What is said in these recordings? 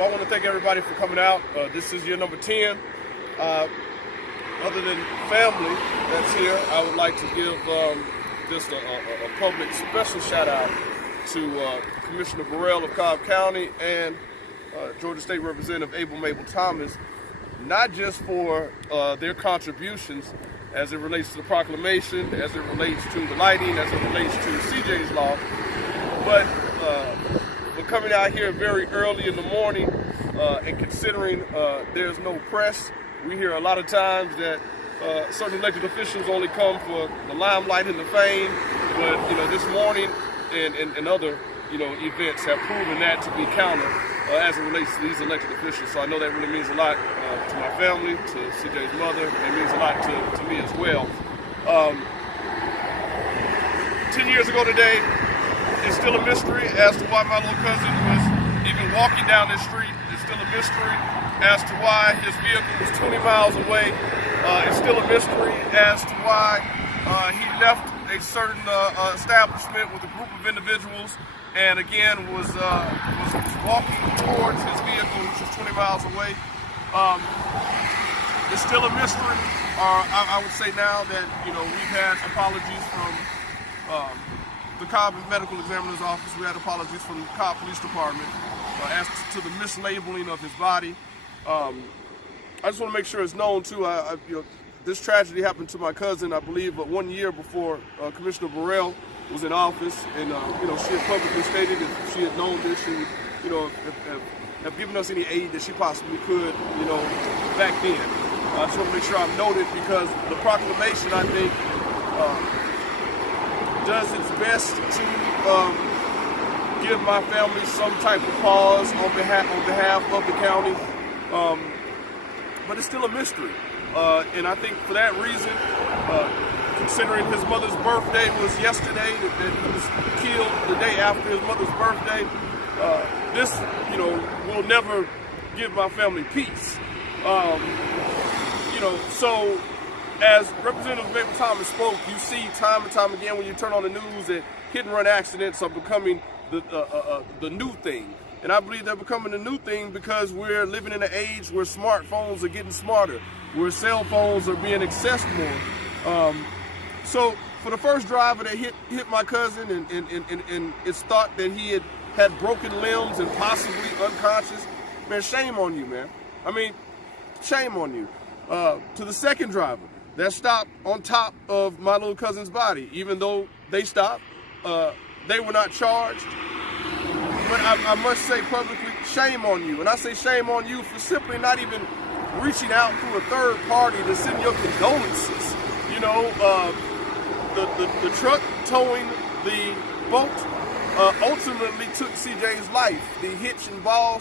I want to thank everybody for coming out. This is year number 10. Other than family that's here, I would like to give just a public special shout out to Commissioner Burrell of Cobb County and Georgia State Representative Abel Mabel Thomas, not just for their contributions as it relates to the proclamation, as it relates to the lighting, as it relates to CJ's Law, but for coming out here very early in the morning and considering there's no press. We hear a lot of times that certain elected officials only come for the limelight and the fame, but this morning and other events have proven that to be counter as it relates to these elected officials. So I know that really means a lot to my family, to CJ's mother. It means a lot to me as well. 10 years ago today, it's still a mystery as to why my little cousin was even walking down this street. It's still a mystery as to why his vehicle was 20 miles away. It's still a mystery as to why he left a certain establishment with a group of individuals and again was walking towards his vehicle, which was 20 miles away. It's still a mystery. I would say now that we've had apologies from the Cobb Medical Examiner's Office. We had apologies from the Cobb Police Department as to the mislabeling of his body. I just want to make sure it's known too. This tragedy happened to my cousin, I believe, but 1 year before Commissioner Burrell was in office, and she had publicly stated that if she had known this, she would, have given us any aid that she possibly could, back then. I just want to make sure I'm noted because the proclamation, I think, does its best to give my family some type of pause on behalf of the county, but it's still a mystery. And I think for that reason, considering his mother's birthday was yesterday, that he was killed the day after his mother's birthday, this, will never give my family peace. So as Representative Mabel Thomas spoke, you see time and time again when you turn on the news that hit and run accidents are becoming the new thing. And I believe they're becoming the new thing because we're living in an age where smartphones are getting smarter, where cell phones are being accessed more. So for the first driver that hit my cousin and it's thought that he had broken limbs and possibly unconscious, man, shame on you, man. I mean, shame on you. To the second driver that stopped on top of my little cousin's body, even though they stopped, they were not charged. But I must say publicly, shame on you. And I say shame on you for simply not even reaching out to a third party to send your condolences. The truck towing the boat ultimately took CJ's life. The hitch and ball,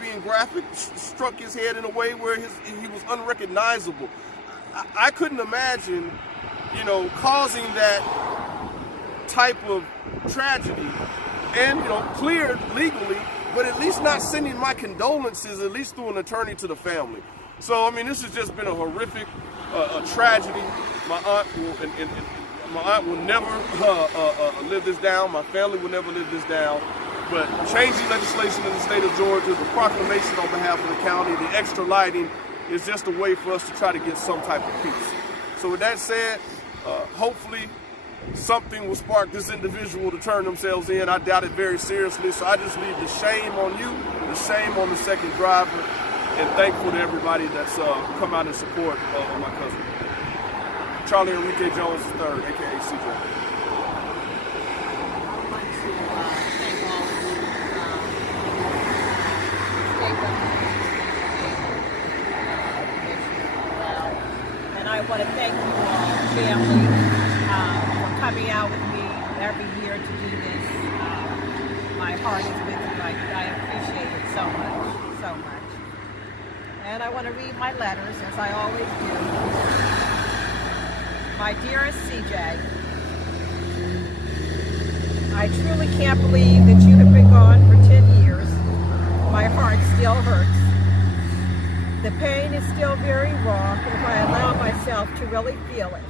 being graphic, struck his head in a way where he was unrecognizable. I couldn't imagine, causing that type of tragedy and, cleared legally, but at least not sending my condolences, at least through an attorney, to the family. So, I mean, this has just been a horrific tragedy. My aunt will never live this down. My family will never live this down. But changing legislation in the state of Georgia, the proclamation on behalf of the county, the extra lighting is just a way for us to try to get some type of peace. So with that said, hopefully something will spark this individual to turn themselves in. I doubt it very seriously. So I just leave the shame on you, the shame on the second driver, and thankful to everybody that's come out in support of my cousin. Charlie Enrique Jones III, aka CJ. I want to thank you all, family, for coming out with me every year to do this. My heart is with you. I appreciate it so much, so much. And I want to read my letters, as I always do. My dearest CJ, I truly can't believe that you have been gone for 10 years. My heart still hurts. The pain is still very raw if I allow myself to really feel it.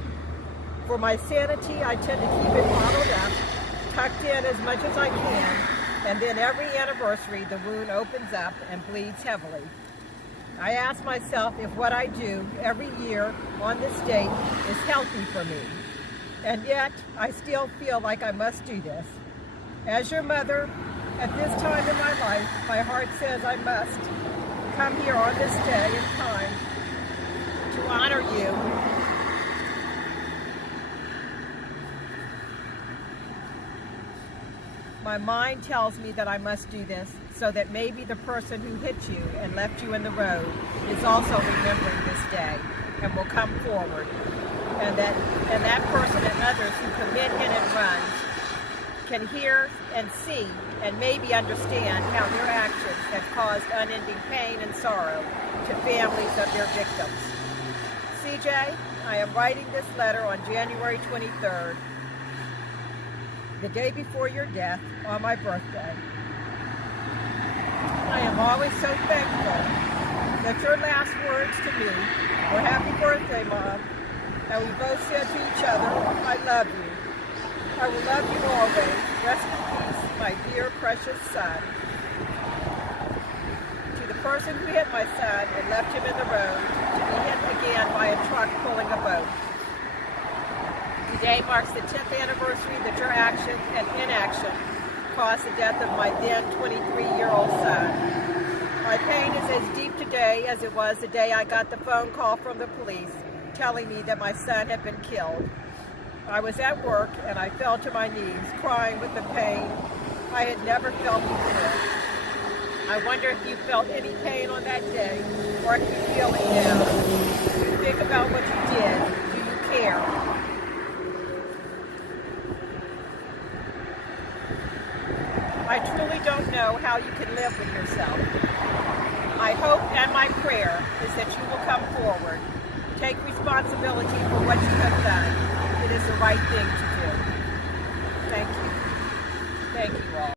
For my sanity, I tend to keep it bottled up, tucked in as much as I can, And then every anniversary, the wound opens up and bleeds heavily. I ask myself if what I do every year on this date is healthy for me. And yet, I still feel like I must do this. As your mother, at this time in my life, my heart says I must come here on this day in time to honor you. My mind tells me that I must do this so that maybe the person who hit you and left you in the road is also remembering this day and will come forward. And that person and others who commit hit and runs can hear and see and maybe understand how their actions have caused unending pain and sorrow to families of their victims. CJ, I am writing this letter on January 23rd, the day before your death, on my birthday. I am always so thankful that your last words to me were "Happy birthday, Mom," and we both said to each other, "I love you. I will love you always. Rest in peace, my dear, precious son." To the person who hit my son and left him in the road, to be hit again by a truck pulling a boat. Today marks the 10th anniversary that your actions and inaction caused the death of my then 23-year-old son. My pain is as deep today as it was the day I got the phone call from the police telling me that my son had been killed. I was at work and I fell to my knees, crying with the pain I had never felt before. I wonder if you felt any pain on that day, or if you feel it now. Do you think about what you did? Do you care? I truly don't know how you can live with yourself. My hope and my prayer is that you will come forward. Take responsibility for what you have done. It is the right thing to do.